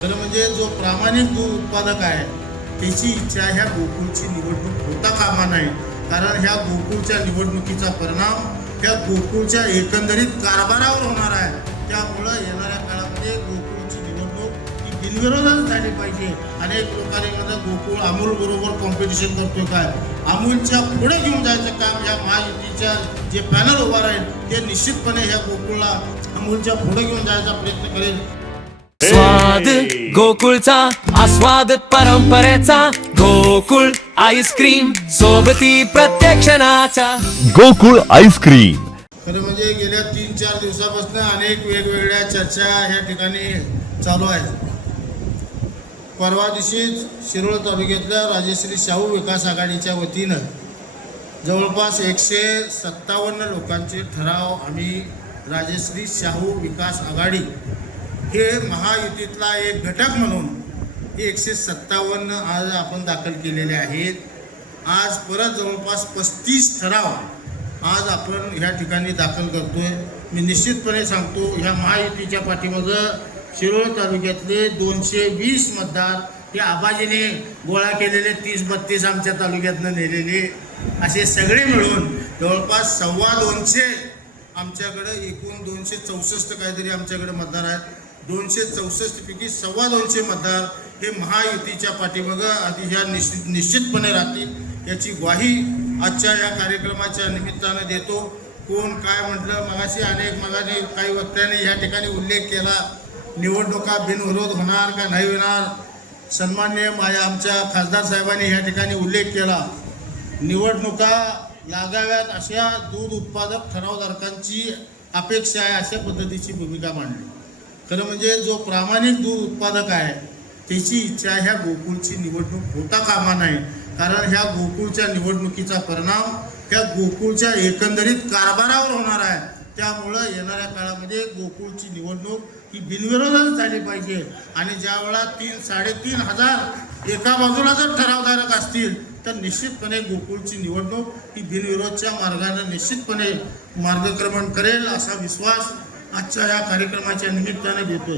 खरं म्हणजे जो प्रामाणिक दूध उत्पादक आहे त्याची इच्छा ह्या गोकुळची निवडणूक होता कामा नये. कारण ह्या गोकुळच्या निवडणुकीचा परिणाम ह्या गोकुळच्या एकंदरीत कारभारावर होणार आहे. त्यामुळं येणाऱ्या काळामध्ये गोकुळची निवडणूक ही बिनविरोधात झाली पाहिजे. अनेक लोकांनी म्हणतात गोकुळ अमूल बरोबर कॉम्पिटिशन करतोय काय, अमूलच्या पुढे घेऊन जायचं काम ह्या महायुतीच्या जे पॅनल उभा राहील ते निश्चितपणे ह्या गोकुळला अमूलच्या पुढे घेऊन जायचा प्रयत्न करेल. स्वाद गोकुळचा आस्वाद परंपरेचा गोकुळ आईस्क्रीम सोबती प्रत्येक क्षणाचा गोकुळ आईस्क्रीम. खरं म्हणजे गेल्या 3-4 दिवसापासून अनेक वेगवेगळ्या चर्चा ह्या ठिकाणी चालू आहेत. परवा दिवशीच शिरोळ तालुक्यातल्या राजश्री शाहू विकास आघाडीच्या वतीनं जवळपास 157 लोकांचे ठराव आम्ही राजश्री शाहू विकास आघाडी हे महायुतीतला एक घटक म्हणून हे 157 आज आपण दाखल केलेले आहेत. आज परत जवळपास 35 ठराव आज आपण ह्या ठिकाणी दाखल करतोय. मी निश्चितपणे सांगतो ह्या महायुतीच्या पाठीमागं शिरोळ तालुक्यातले 220 मतदार हे आबाजीने गोळा केलेले 30-32 आमच्या तालुक्यातनं नेलेले असे सगळे मिळून जवळपास 225 आमच्याकडं एकूण 264 काहीतरी आमच्याकडे मतदार आहेत. 264 पैकी 225 मतदार हे महायुतीच्या पाठीमागं आधी ह्या निश्चितपणे राहतील याची ग्वाही आजच्या या कार्यक्रमाच्या निमित्तानं देतो. कोण काय म्हटलं मगाशी मगाने काही वक्त्यांनी या ठिकाणी उल्लेख केला निवडणुका बिनविरोध होणार का नाही होणार. सन्माननीय आमच्या खासदार साहेबांनी ह्या ठिकाणी उल्लेख केला निवडणुका लागाव्यात अशा दूध उत्पादक ठरावधारकांची अपेक्षा आहे अशा पद्धतीची भूमिका मांडली. खरं म्हणजे जो प्रामाणिक दूध उत्पादक आहे त्याची इच्छा ह्या गोकुळची निवडणूक होता कामा नये. कारण ह्या गोकुळच्या निवडणुकीचा परिणाम ह्या गोकुळच्या एकंदरीत कारभारावर होणार आहे. त्यामुळं येणाऱ्या काळामध्ये गोकुळची निवडणूक ही बिनविरोधात झाली पाहिजे. आणि ज्या वेळा 3-3.5 हजार एका बाजूला जर ठरावधारक असतील तर निश्चितपणे गोकुळची निवडणूक ही बिनविरोधच्या मार्गाने निश्चितपणे मार्गक्रमण करेल असा विश्वास आजच्या या कार्यक्रमाच्या निमित्ताने देतो.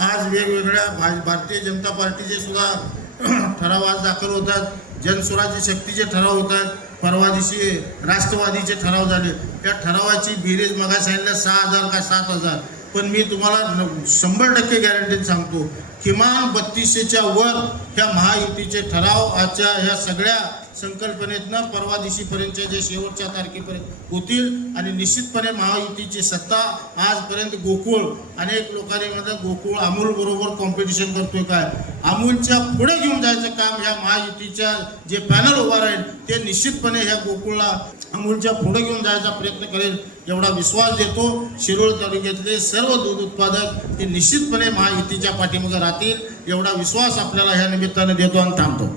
आज वेगवेगळ्या भारतीय जनता पार्टीचे सुद्धा ठराव आज दाखल होतात. जनस्वराज्य शक्तीचे ठराव होतात. परवा दिवशी राष्ट्रवादीचे ठराव झाले. त्या ठरावाची बेरीज मगा सांगितलं 6,000 का 7,000. पण मी तुम्हाला 100% गॅरंटी सांगतो किमान 3200च्या वर ह्या महायुतीचे ठराव आजच्या ह्या सगळ्या संकल्पनेतनं परवा दिवशीपर्यंतच्या जे शेवटच्या तारखेपर्यंत होतील. आणि निश्चितपणे महायुतीची सत्ता आजपर्यंत गोकुळ अनेक लोकांनी म्हणतात गोकुळ अमूल बरोबर कॉम्पिटिशन करतोय काय, अमूलच्या पुढे घेऊन जायचं काम ह्या महायुतीच्या जे पॅनल उभा राहील ते निश्चितपणे ह्या गोकुळला अमूलच्या पुढे घेऊन जायचा प्रयत्न करेल एवढा विश्वास देतो. शिरोळ तालुक्यातले सर्व दूध उत्पादक हे निश्चितपणे महायुतीच्या पाठीमागे राहतील एवढा विश्वास आपल्याला ह्या निमित्ताने देतो आणि थांबतो.